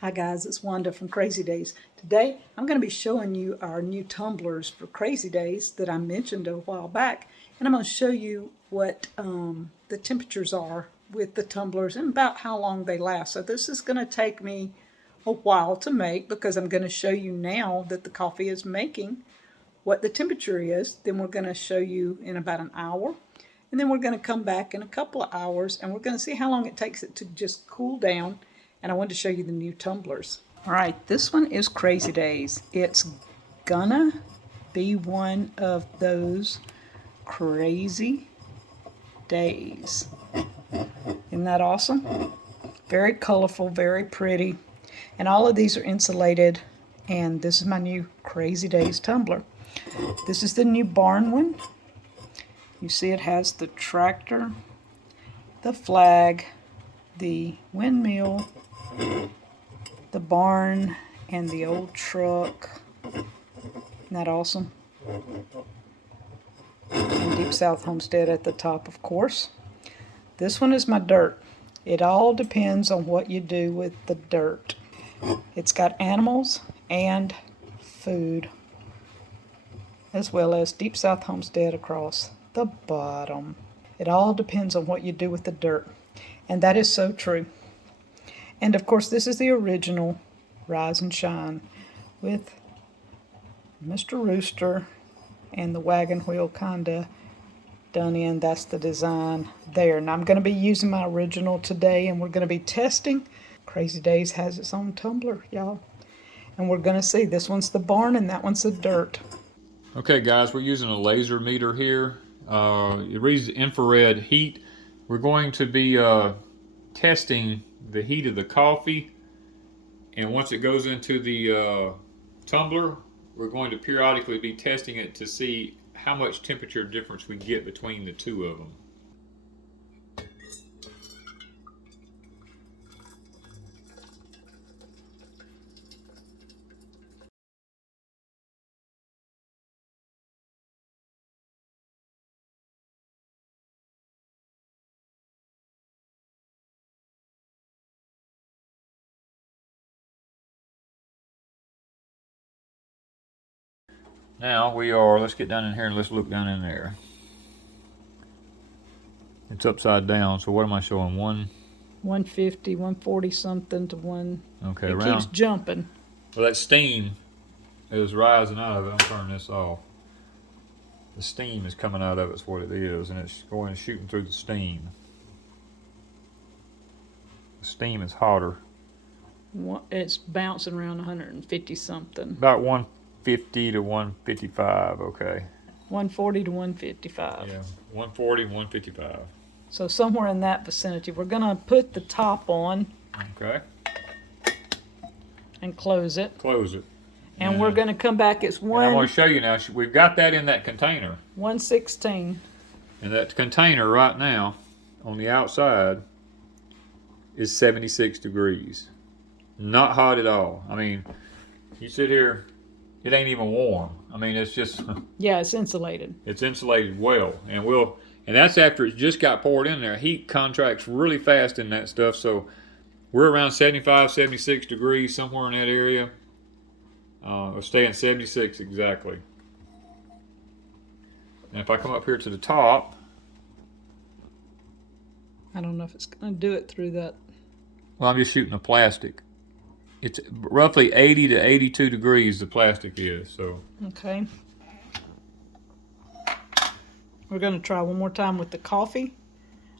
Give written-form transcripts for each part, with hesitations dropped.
Hi guys, it's Wanda from Crazy Days. Today I'm going to be showing you our new tumblers for Crazy Days that I mentioned a while back, and I'm going to show you what the temperatures are with the tumblers and about how long they last. So this is going to take me a while to make because I'm going to show you now that the coffee is making what the temperature is. Then we're going to show you in about an hour, and then we're going to come back in a couple of hours and we're going to see how long it takes it to just cool down. And I wanted to show you the new tumblers. All right, this one is Crazy Days. It's gonna be one of those crazy days. Isn't that awesome? Very colorful, very pretty. And all of these are insulated. And this is my new Crazy Days tumbler. This is the new Barn one. You see it has the tractor, the flag, the windmill, the barn, and the old truck. Isn't that awesome? And Deep South Homestead at the top, of course. This one is my dirt. It all depends on what you do with the dirt. It's got animals and food, as well as Deep South Homestead across the bottom. It all depends on what you do with the dirt. And that is so true. And of course, this is the original Rise and Shine with Mr. Rooster and the wagon wheel kinda done in. That's the design there. And I'm going to be using my original today, and we're going to be testing. Crazy Days has its own tumbler, y'all. And we're going to see. This one's the barn and that one's the dirt. Okay guys, we're using a laser meter here. It reads infrared heat. We're going to be testing the heat of the coffee, and once it goes into the tumbler, we're going to periodically be testing it to see how much temperature difference we get between the two of them. Now let's get down in here and let's look down in there. It's upside down, so what am I showing? 150, 140 something to one. Okay, it keeps jumping. Well, that steam is rising out of it. I'm turning this off. The steam is coming out of it's what it is, and it's going shooting through the steam. The steam is hotter. It's bouncing around 150 something. About 150 to 155, okay. 140 to 155. Yeah, 140, 155. So somewhere in that vicinity. We're going to put the top on. Okay. And close it. Close it. And we're going to come back. It's I'm going to show you now. We've got that in that container. 116. And that container right now on the outside is 76 degrees. Not hot at all. I mean, you sit here, it ain't even warm. I mean, it's just... Yeah, it's insulated. It's insulated well. And that's after it just got poured in there. Heat contracts really fast in that stuff. So we're around 75, 76 degrees, somewhere in that area. We're staying 76 exactly. And if I come up here to the top... I don't know if it's going to do it through that. Well, I'm just shooting the plastic. It's roughly 80 to 82 degrees the plastic is, so. Okay. We're going to try one more time with the coffee.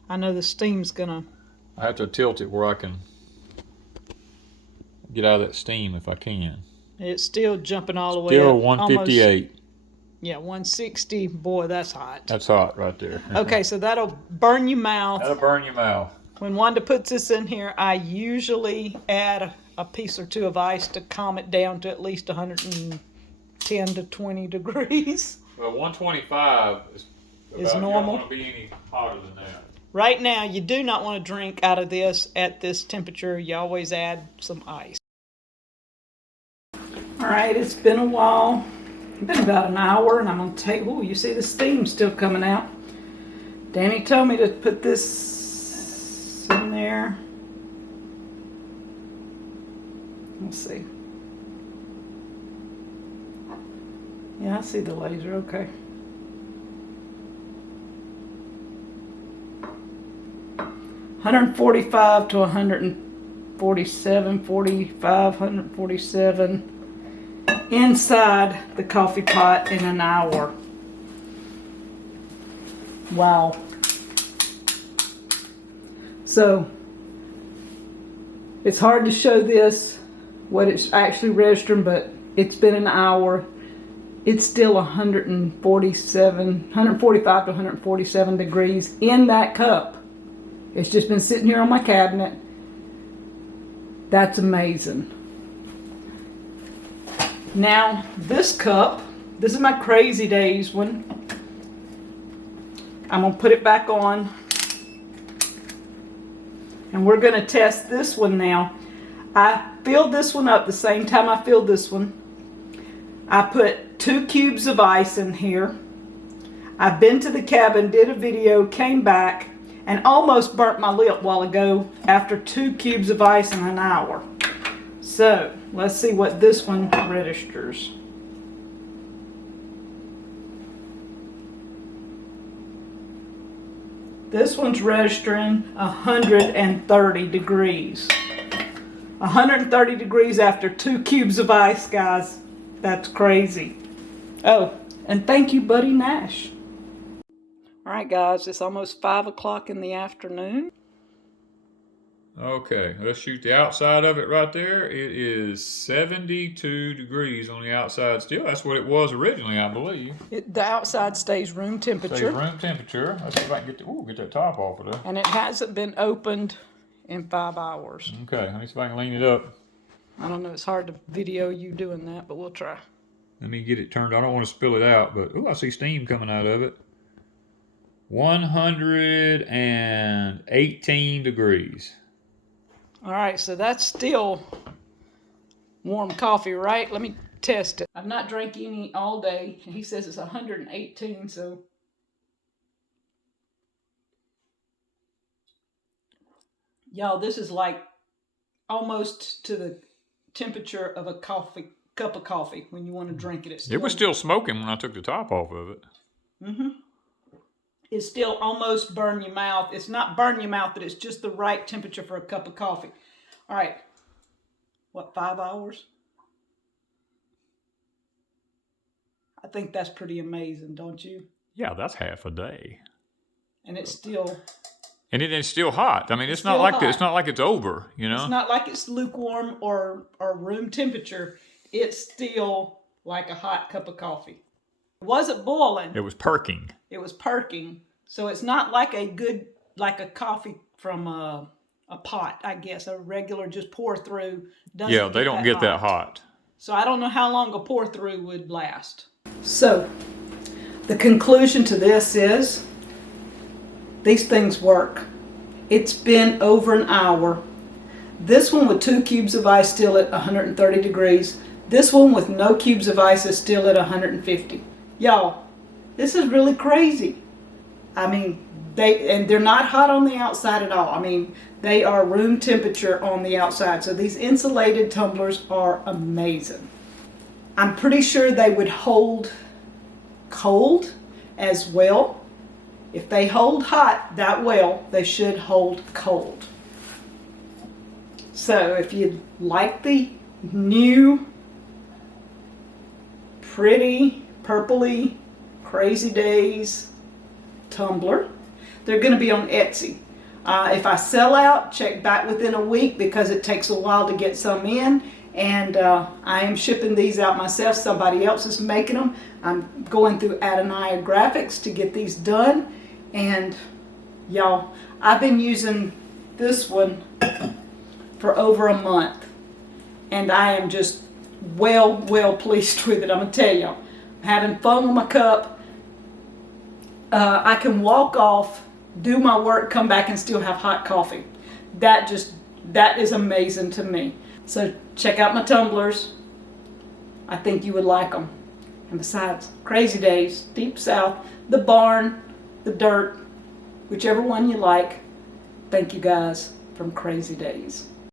I know the steam's going to... I have to tilt it where I can get out of that steam if I can. It's still jumping all the way up. Still 158. Almost, yeah, 160. Boy, that's hot. That's hot right there. Okay, so that'll burn your mouth. That'll burn your mouth. When Wanda puts this in here, I usually add a piece or two of ice to calm it down to at least 110 to 20 degrees. Well, 125 is normal. You don't want to be any hotter than that. Right now, you do not want to drink out of this at this temperature. You always add some ice. All right, it's been a while. It's been about an hour, and I'm going to take... Oh, you see the steam still coming out. Danny told me to put this in there. Let's see. Yeah, I see the laser, okay. $145 to $147, 45, $147 inside the coffee pot in an hour. Wow. So, it's hard to show this, what it's actually registering, but it's been an hour. It's still 145 to 147 degrees in that cup. It's just been sitting here on my cabinet. That's amazing. Now, this cup, this is my Crazy Days one. I'm going to put it back on. And we're going to test this one now. I filled this one up the same time I filled this one. I put 2 cubes of ice in here. I've been to the cabin, did a video, came back, and almost burnt my lip a while ago after 2 cubes of ice in an hour. So, let's see what this one registers. This one's registering 130 degrees. 130 degrees after 2 cubes of ice, guys. That's crazy. Oh, and thank you, Buddy Nash. All right, guys, it's almost 5 o'clock in the afternoon. Okay, let's shoot the outside of it right there. It is 72 degrees on the outside still. That's what it was originally, I believe. The outside stays room temperature. Stays room temperature. Let's see if I can get that top off of there. And it hasn't been opened in 5 hours. Okay, let me see if I can lean it up. I don't know, it's hard to video you doing that, but we'll try. Let me get it turned. I don't want to spill it out, but I see steam coming out of it. 118 degrees. All right, so that's still warm coffee, right? Let me test it. I've not drank any all day. He says it's 118, so. Y'all, this is like almost to the temperature of a cup of coffee when you want to drink it. It was still smoking when I took the top off of it. Mm-hmm. It's still almost burn your mouth. It's not burn your mouth, but it's just the right temperature for a cup of coffee. All right. What, 5 hours? I think that's pretty amazing, don't you? Yeah, that's half a day. And it's still... And it's still hot. I mean, it's not like it's not like it's over, you know? It's not like it's lukewarm or room temperature. It's still like a hot cup of coffee. It wasn't boiling. It was perking. It was perking. So it's not like a coffee from a pot, I guess. A regular just pour through. Yeah, they don't get that hot. So I don't know how long a pour through would last. So the conclusion to this is these things work. It's been over an hour. This one with 2 cubes of ice still at 130 degrees. This one with no cubes of ice is still at 150. Y'all, this is really crazy. I mean, they're not hot on the outside at all. I mean, they are room temperature on the outside. So these insulated tumblers are amazing. I'm pretty sure they would hold cold as well. If they hold hot that well, they should hold cold. So if you like the new, pretty, purpley, Crazy Days tumbler, they're going to be on Etsy. If I sell out, check back within a week because it takes a while to get some in. And I am shipping these out myself. Somebody else is making them. I'm going through Adonai Graphics to get these done. And y'all, I've been using this one for over a month. And I am just well pleased with it. I'm going to tell y'all. I'm having fun with my cup. I can walk off, do my work, come back and still have hot coffee. That is amazing to me. So check out my tumblers. I think you would like them. And besides, Crazy Days, Deep South, the Barn, the Dirt, whichever one you like. Thank you guys from Crazy Days.